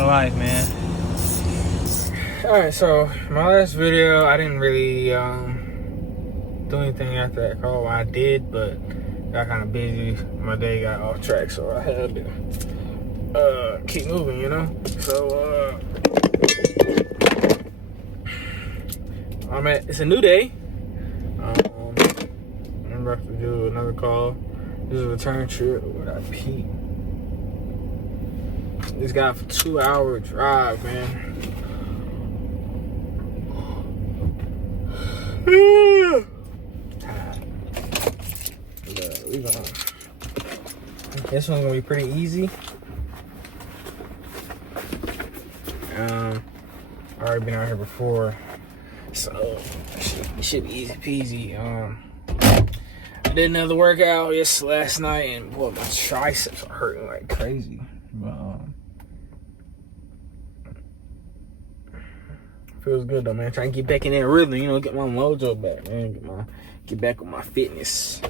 of life, man. Alright, so my last video, I didn't really do anything after that call. I did, but got kind of busy. My day got off track, so I had to keep moving, you know? So, it's a new day. I'm about to do another call. This is a return trip. Where'd I pee? This guy for 2-hour drive, man. This one's gonna be pretty easy. I've already been out here before, so it should be easy peasy. I did another workout last night, and boy, my triceps are hurting like crazy. But, feels good though, man. Trying to get back in that rhythm, you know, get my mojo back, man. Get back with my fitness.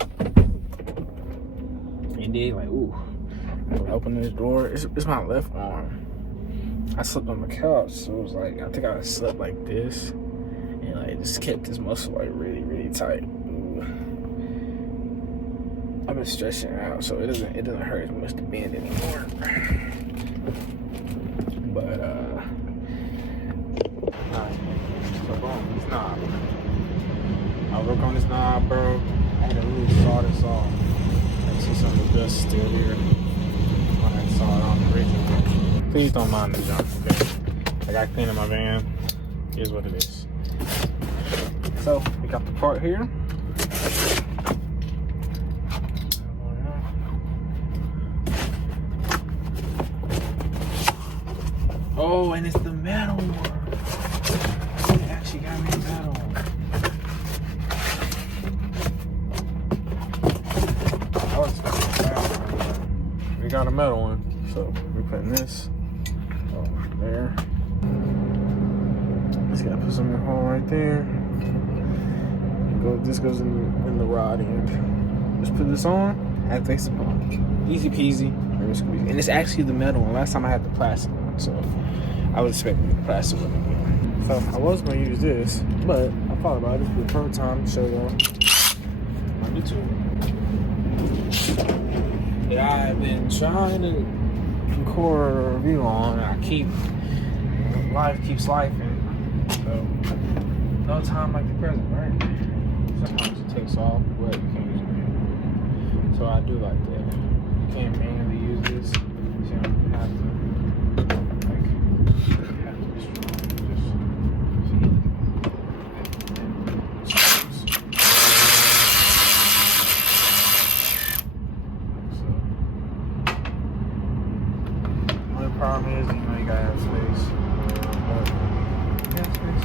And then, like, ooh, I open this door. It's my left arm. I slept on the couch, so it was like, I think I slept like this, and like just kept this muscle like really, really tight. Ooh. I've been stretching it out, so it doesn't hurt as much to bend anymore. But so boom, this knob. I work on this knob, bro. I had to really saw this off. I see some of the dust still here when I saw it on the original. Please don't mind the junk, okay? I got clean in my van. Here's what it is. So we got the part here. Oh, and it's the metal one. It actually got me metal. We got a metal one, so we're putting this over there. Just gotta put some in the hole right there. This goes in the rod end. Just put this on, add face upon. Easy peasy, and it's actually the metal one. Last time I had the plastic one, so I was expecting the plastic one again. So I was gonna use this, but I thought about it. This would be the perfect time to show y'all my new tool. That I've been trying to record a review on. Life keeps lifing. So no time like the present, right? Sometimes it takes off, but you can't use it. So I do like that. You can't manually use this. So you don't have to be strong. The problem is, you know, you gotta have space. But you got space.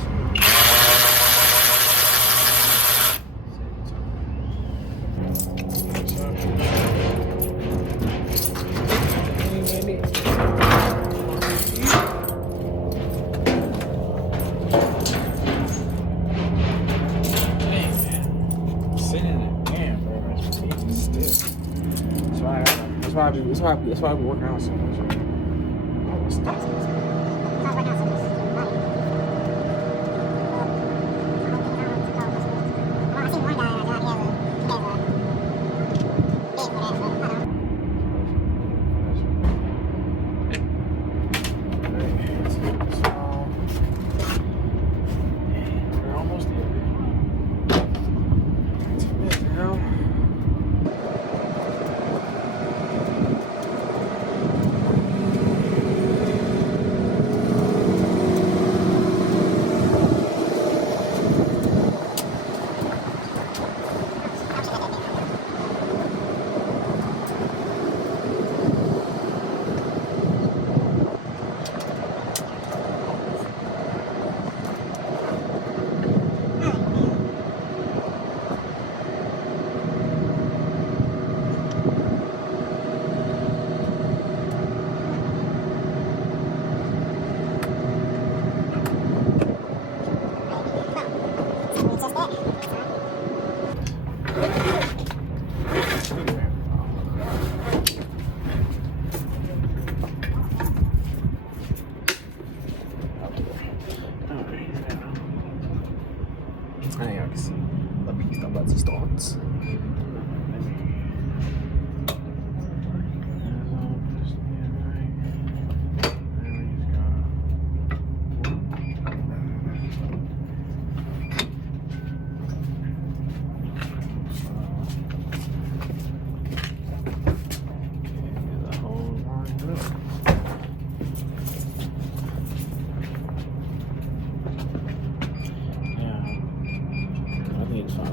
Sitting in the van, bro. That's stiff. That's why I be working out so much.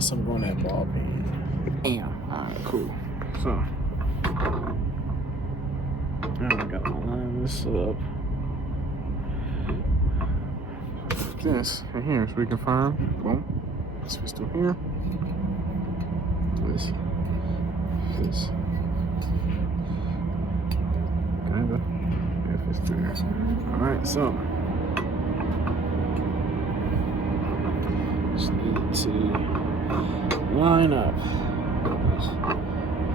something going that ball peen. Damn. Alright, cool. So, now I got my line this up. This right here, so we can find. Boom. Switch to here. This. Kinda. If it's through there. Alright, so. Just need to line up.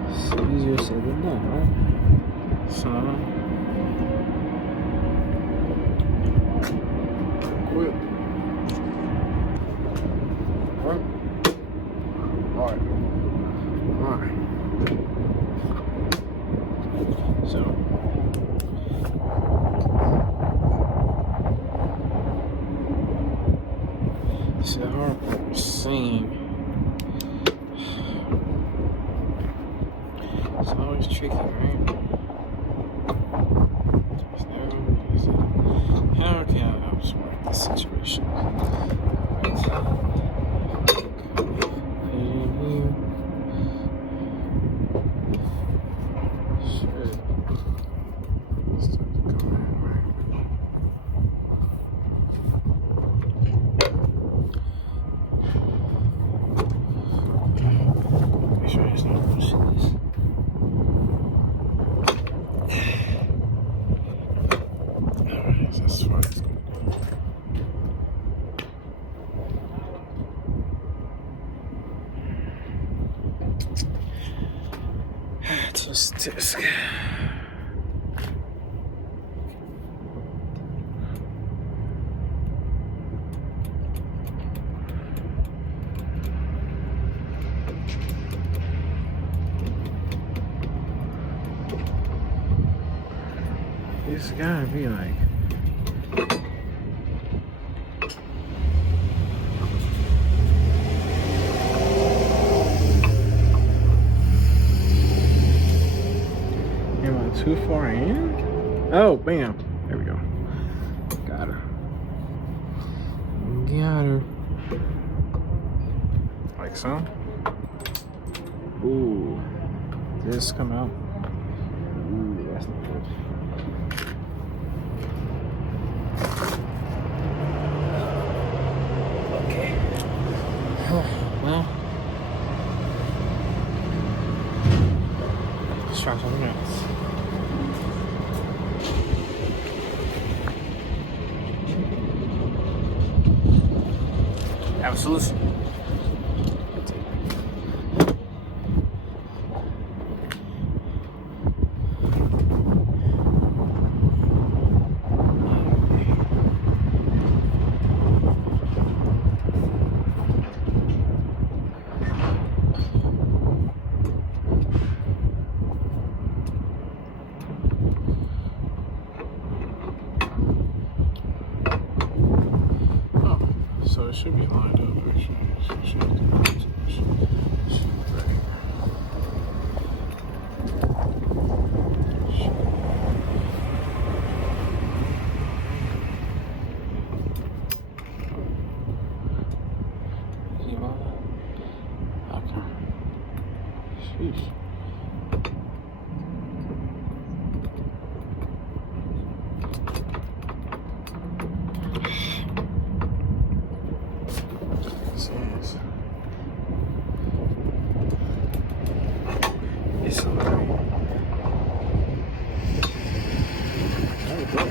It's easier said than done, right? So. Quit. Alright. So the hard part is singing. It's always tricky, right? It's never easy. How can I outsmart this situation? Tisk. It's gotta be like. Too far in? Oh, bam. There we go. Got her. Got her. Like so. Ooh. This come out. Ooh, that's not good. Okay. Well. Let's try something else. Have a solution. So it should be lined up actually. Okay. Sheesh. It's so great. There we go.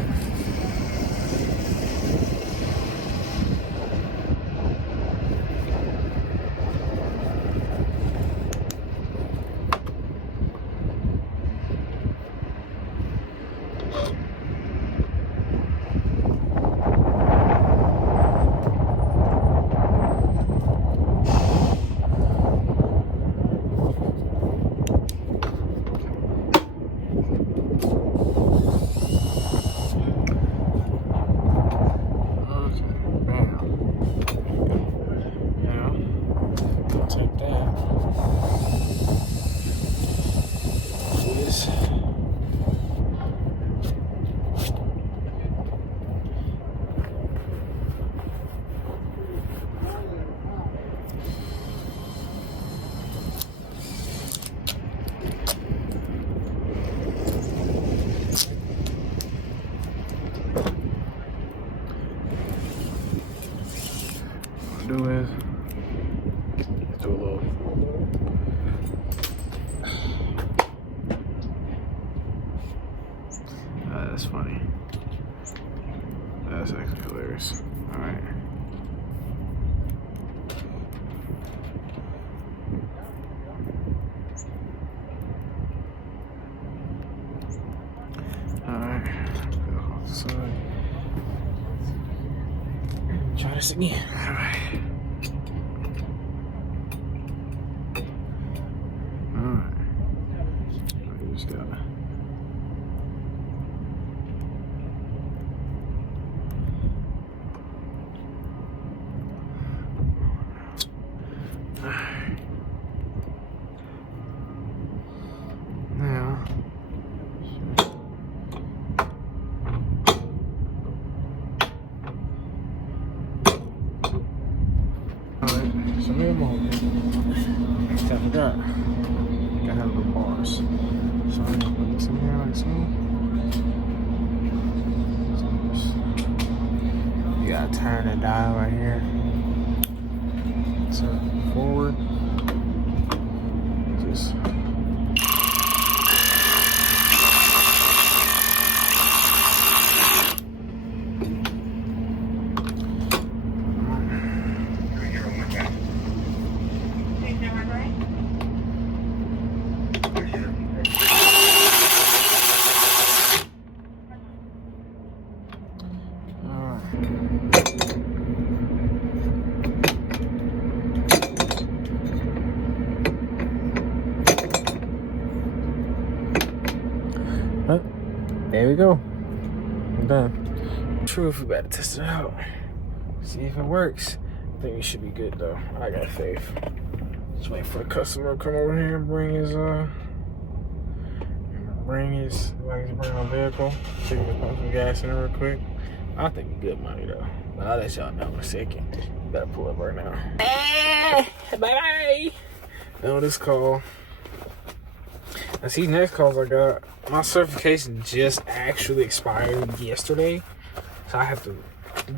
happy with. Do a little. That's funny. That's actually hilarious. All right. Try this again. All right. Just got. Now. Some more. Next time I got. Gotta have the bars. So I'm gonna put this in here like so. You gotta turn the dial right here. Turn forward. Just. But there we go. I'm done. Truth, we better test it out. See if it works. I think we should be good though. I got faith. Just wait for the customer to come over here and bring his bring my vehicle. See if we can pump some gas in it real quick. I think we good money though. But I'll let y'all know in a second. Better pull up right now. Bye bye. Now this call. I see next calls I got. My certification just actually expired yesterday. So I have to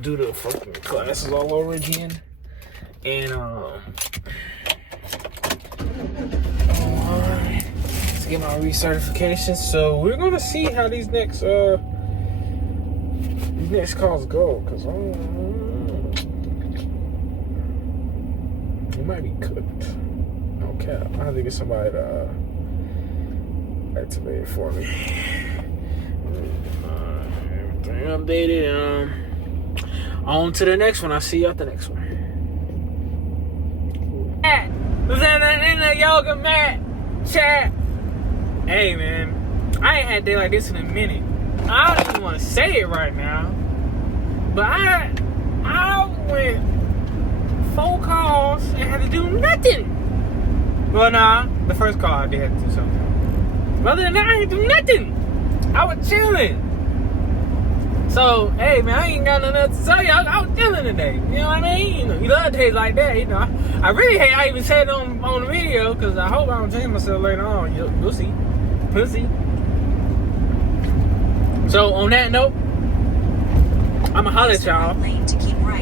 do the fucking classes all over again. And to get my recertification. So we're gonna see how these next calls go, cause it might be cooked. Okay, I have to get somebody to activate it for me. Everything updated. On to the next one. I'll see you at the next one. Was that in the yoga mat chat? Hey man, I ain't had a day like this in a minute. I don't even want to say it right now, but I went 4 calls and had to do nothing. Well, nah, the first call I did have to do something. But other than that, I didn't do nothing. I was chilling. So, hey man, I ain't got nothing else to say. I was chilling today. You know what I mean? You love days like that. You know, I really hate I even said it on the video because I hope I don't change myself later on. You'll see. Pussy. So, on that note, I'ma holler at y'all.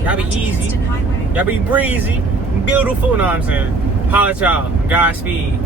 Y'all be easy. Y'all be breezy. Beautiful. Know what I'm saying? Holler at y'all. Godspeed.